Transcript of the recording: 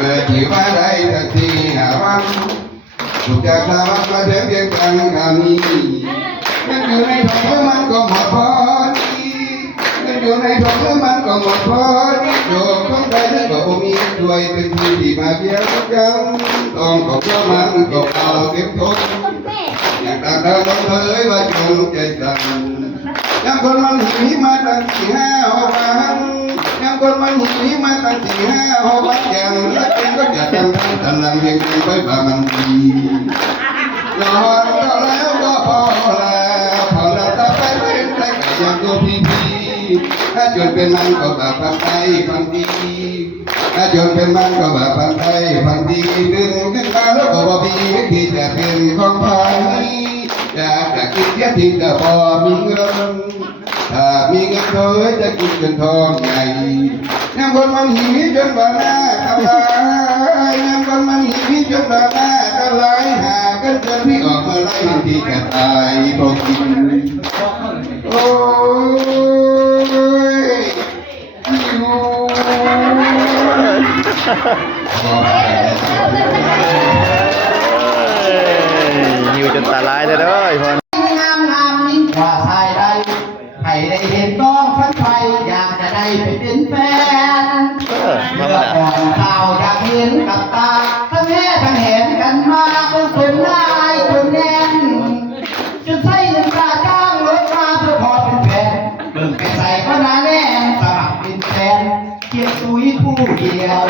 ปิดที่ว่าได้ทันทีหาวันถูกจากสาวัดมาเดินเพียงกันกันนี้นั่นอยู่ในท้องแล้วมันก็หมดพอดีนั่นอยู่ในท้องแล้วมันก็หมดพอดีโยกต้องไปแล้วก็มีด้วยเป็นที่ที่มาเพียงกันต้องขอบเจ้ามันก็เอาเก็บทนอยากดังดังต้องเผยว่าจงใจสั่งยังคนมันหีมาตั้งสี่ห้าหกวันยังคนมันหีมาตั้งสี่ห้าหกวันอย่างละเองก็จะทำทั้งตะลังเพียงไปบามันดีนอนก็แล้วก็พอแล้วพอแล้วถ้าไปเป็นไรก็ยังตัวพี่ถ้าจนเป็นมันก็แบบพันไทยพันดีถ้าจนเป็นมันก็แบบพันไทยพันดีดึงขึ้นมาแล้วก็บอกพี่ที่จะเป็นของพันอยากจะกินเสียทีแต่พอมีเงินถ้ามีเงินเคยจะกินเป็นทองใหญ่ยังคนมันหิวจนบ้าหน้าทำลายยังคนมันหิวจนบ้าหน้าทำลายหากันจนพี่ออกมาไล่ที่จะตายพอกินโอ้ยหิวหิวจนตาลายเลยเด้อไอ้พอนงามงามยิ่งกว่าชายใดให้ได้เห็นกองพันไฟอยากจะได้ไปเป็นแฟนเมื่อก่อนข่าวอยากเห็นกับตาทั้งแม่ทั้งเห็นกันมาคนคนได้คนแน่นจนใส่เงินค่าจ้างรถมาเพื่อพอเป็นแฟนเบิ่งไปใส่ก็น่าแน่สมัครเป็นแฟนเกียรตุยผู้เดียว